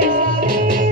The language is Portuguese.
Deus.